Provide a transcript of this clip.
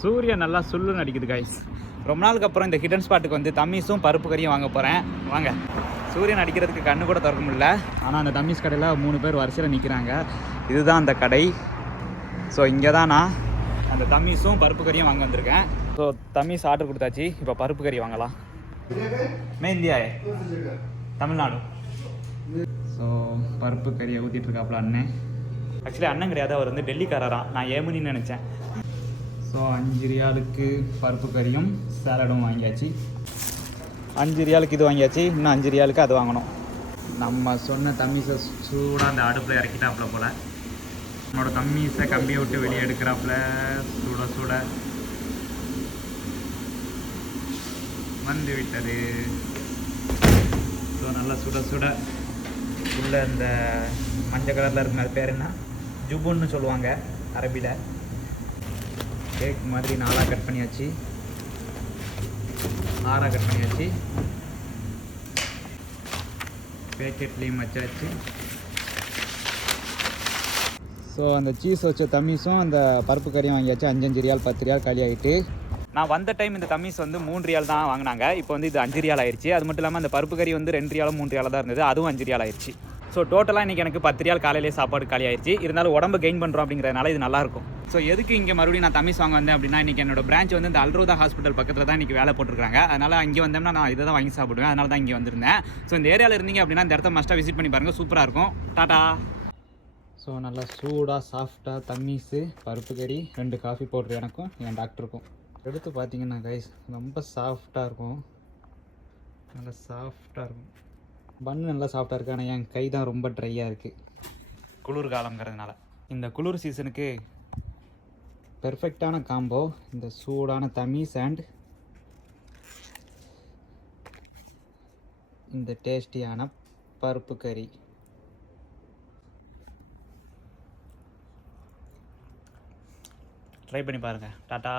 சூரியன் நல்லா சுல்லுன்னு அடிக்குது கைஸ். ரொம்ப நாளுக்கு அப்புறம் இந்த ஹிடன் ஸ்பாட்டுக்கு வந்து தம்மீஸும் பருப்பு கறியும் வாங்க போகிறேன். வாங்க. சூரியன் அடிக்கிறதுக்கு கண்ணு கூட திறக்க முடியல. ஆனால் அந்த தம்மீஸ் கடையில் 3 பேர் வரிசையில் நிற்கிறாங்க. இதுதான் அந்த கடை. ஸோ இங்கே தான் நான் அந்த தம்மீஸும் பருப்பு கறியும் வாங்க வந்திருக்கேன். ஸோ தம்மீஸ் ஆர்டர் கொடுத்தாச்சு. இப்போ பருப்பு கறி வாங்கலாம். மே இந்தியா தமிழ்நாடு. ஸோ பருப்பு கறியை ஊற்றிட்டு இருக்காப்புல அண்ணன். ஆக்சுவலி அண்ணன் கிடையாது, அவர் வந்து டெல்லிக்காரரான். நான் ஏமுனின்னு நினச்சேன். ஸோ 5 ரியாலுக்கு பருப்பு கறியும் சாலடும் வாங்கியாச்சு. 5 ரியாலுக்கு இது வாங்கியாச்சு. இன்னும் 5 ரியாலுக்கு அது வாங்கணும். நம்ம சொன்ன தம்மீஸை சூடாக அந்த அடுப்பில் இறக்கிட்டாப்புல போல். நம்மளோட தம்மீஸை கம்பியை விட்டு வெளியே எடுக்கிறாப்புல. சூட சூட வந்து விட்டது. ஸோ நல்லா சுட சுட உள்ள இந்த மஞ்சள் கலரில் இருக்குங்க, அது பேர் என்ன, ஜுபுன்னு சொல்லுவாங்க அரபியில். கேக் மாதிரி 4ஆக கட் பண்ணியாச்சு, 6ஆக கட் பண்ணியாச்சு. பேக்கெட்லேயும் வச்சாச்சு. ஸோ அந்த சீஸ் வச்ச தம்மீஸும் அந்த பருப்பு கறியும் வாங்கியாச்சு. 5 ரியால் 10 ரியால் காலி ஆகிட்டு. நான் வந்த டைம் இந்த தம்மீஸ் வந்து 3 ரியால் தான் வாங்கினாங்க. இப்போ வந்து இது 5 ரியால் ஆயிடுச்சு. அது மட்டும் இல்லாமல் அந்த பருப்பு கறி வந்து 2 ரியாலும் 3 ரியாலும் தான் இருந்தது. அதுவும் 5 ரியால் ஆயிடுச்சு. ஸோ டோட்டலாக இன்றைக்கி எனக்கு 10 ரியால் காலையிலே சாப்பாடு காலி ஆயிடுச்சு. இருந்தாலும் உடம்பு கெயின் பண்ணுறோம் அப்படிங்கிறதுனால இது நல்லாயிருக்கும். ஸோ எதுக்கு இங்கே மறுபடியும் நான் தம்மீஸ் வாங்க வந்தேன் அப்படின்னா, இன்றைக்கி என்னோட பிரான்ச் வந்து இந்த அல்ரோதா ஹாஸ்பிட்டல் பக்கத்தில் தான் இன்றைக்கி வேலை போட்டிருக்காங்க. அதனால் இங்கே வந்தோம்னா நான் இதை தான் வாங்கி சாப்பிடுவேன். அதனால தான் இங்கே வந்திருந்தேன். ஸோ இந்த ஏரியாவில் இருந்தீங்க அப்படின்னா இந்த இடத்த மஸ்ட்டாக விசிட் பண்ணி பாருங்கள். சூப்பராக இருக்கும். டாட்டா. ஸோ நல்லா சூடாக சாஃப்டாக தம்மீஸு பருப்பு கறி 2 காஃபி பவுட்ரு எனக்கும் என் டாக்டருக்கும். எடுத்து பார்த்தீங்கன்னா கைஸ் ரொம்ப சாஃப்டாக இருக்கும். நல்லா சாஃப்டாக இருக்கும். பன்னு நல்லா சாஃப்டாக இருக்குது. ஆனால் என் கை தான் ரொம்ப ட்ரையாக இருக்குது. குளிர் காலங்கிறதுனால இந்த குளிர் சீசனுக்கு பெர்ஃபெக்டான காம்போ இந்த சூடான தம்மீஸ் அண்ட் இந்த டேஸ்டியான பருப்பு கறி. ட்ரை பண்ணி பாருங்கள். டாட்டா.